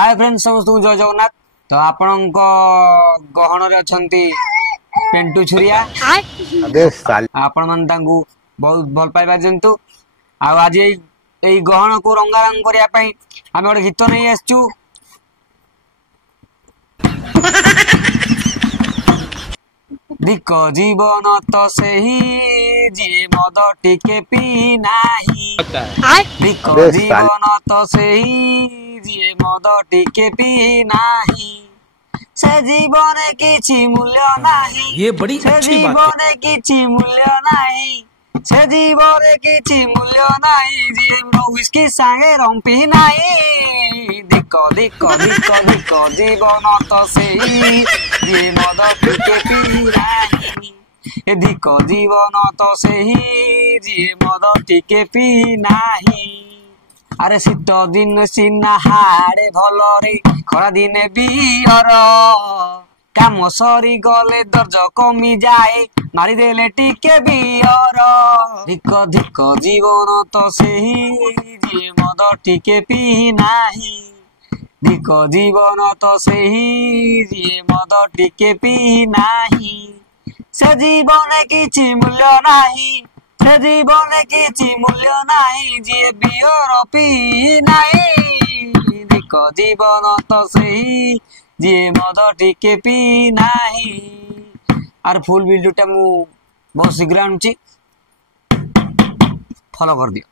Hi friends समस्त जय जगन्नाथ। तो आपण गहन पेंटू छुरिया आपण मन बहुत भल पाइबा जंतु आज यही गहन को रंगारंग करने आम गोटे गीत नहीं आसचु। दिक जीवन तो सही जी मद टिके पी नाही। दिक जीवन तो सही जी मद टिके पी नाही। से जीवन किछि मूल्य नाही। ये बड़ी अच्छी बात है। जीवन किछि मूल्य नाही। से जीवन किछि मूल्य नाही। जी विस्की संगे रंपी नाही। दिक दिक दिक दिक जीवन तो सही जी मद टिके पी नाही। दिक जीवन तो सही जी मद टिके पी नाही। अरे शीत दिन सीना हाड़े भलरे खरा दिने बियर काम सरी गले दर्ज कमी जाए मारिदेले टिके बियर। धिक धिक जीवन तो सही जी मद टिके पी नाही। धिक जीवन तो सही जी मद टिके पी नाही। से जीवन किछि मूल्य नाही। से जीवन किछि मूल्य नाही जी बियर पी नाही। धिक जीवन तो सही जी मद टिके पी नाही। आर फुल वीडियो टा मु बहुत शीघ्र आनुची फॉलो कर दियो।